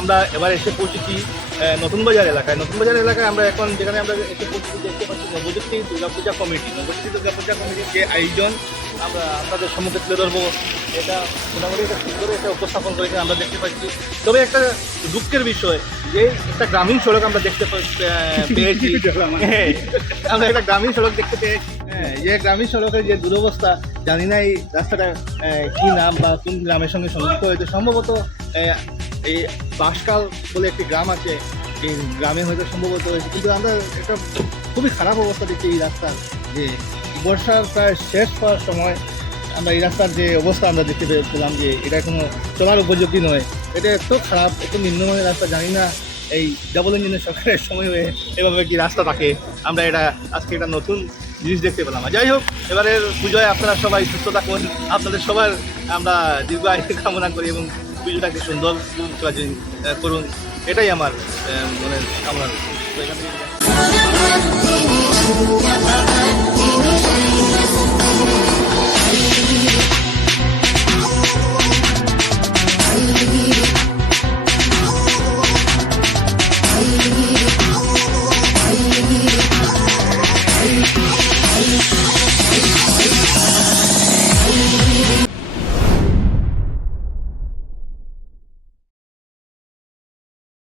আমরা এবার এসে পৌঁছেছি নতুন বাজার এলাকায়। নতুন বাজার এলাকায় আমরা এখন যেখানে আমরা এসে দেখতে পাচ্ছি নবজ্যোতি দুর্গাপূজা কমিটি। নবজ্যোতি দুর্গাপূজা কমিটির যে আয়োজন আমরা আপনাদের সম্মুখে তুলে ধরবো। এটা মোটামুটি একটা সুন্দর একটা উপস্থাপন করেছে আমরা দেখতে পাচ্ছি। তবে একটা দুঃখের বিষয় যে একটা গ্রামীণ সড়ক আমরা দেখতে পেয়েছি। হ্যাঁ, আমরা একটা গ্রামীণ সড়ক দেখতে পেয়েছি। হ্যাঁ, যে গ্রামীণ সড়কের যে দুরবস্থা জানি না এই রাস্তাটা কি নাম বা কোন গ্রামের সঙ্গে সংযুক্ত হয়েছে। সম্ভবত এই বাঁশকাল বলে একটি গ্রাম আছে এই গ্রামে হয়তো সম্ভবত হয়েছে। কিন্তু আমরা একটা খুবই খারাপ অবস্থা দেখছি এই রাস্তার যে বর্ষার প্রায় শেষ হওয়ার সময় আমরা এই রাস্তার যে অবস্থা আমরা দেখতে পে- পেলাম যে এটা কোনো চলার উপযোগী নয়। এটা এত খারাপ, এত নিম্নমানের রাস্তা, জানি না এই ডাবল ইঞ্জিনের সরকারের সময় হয়ে এভাবে কি রাস্তা থাকে। আমরা এটা, আজকে এটা নতুন জিনিস দেখতে পেলাম। যাই হোক, এবারের পুজোয় আপনারা সবাই সুস্থ থাকুন। আপনাদের সবার আমরা দীর্ঘ আয়ু কামনা করি এবং পুজোটাকে সুন্দর করুন। এটাই আমার মনের কামনা তো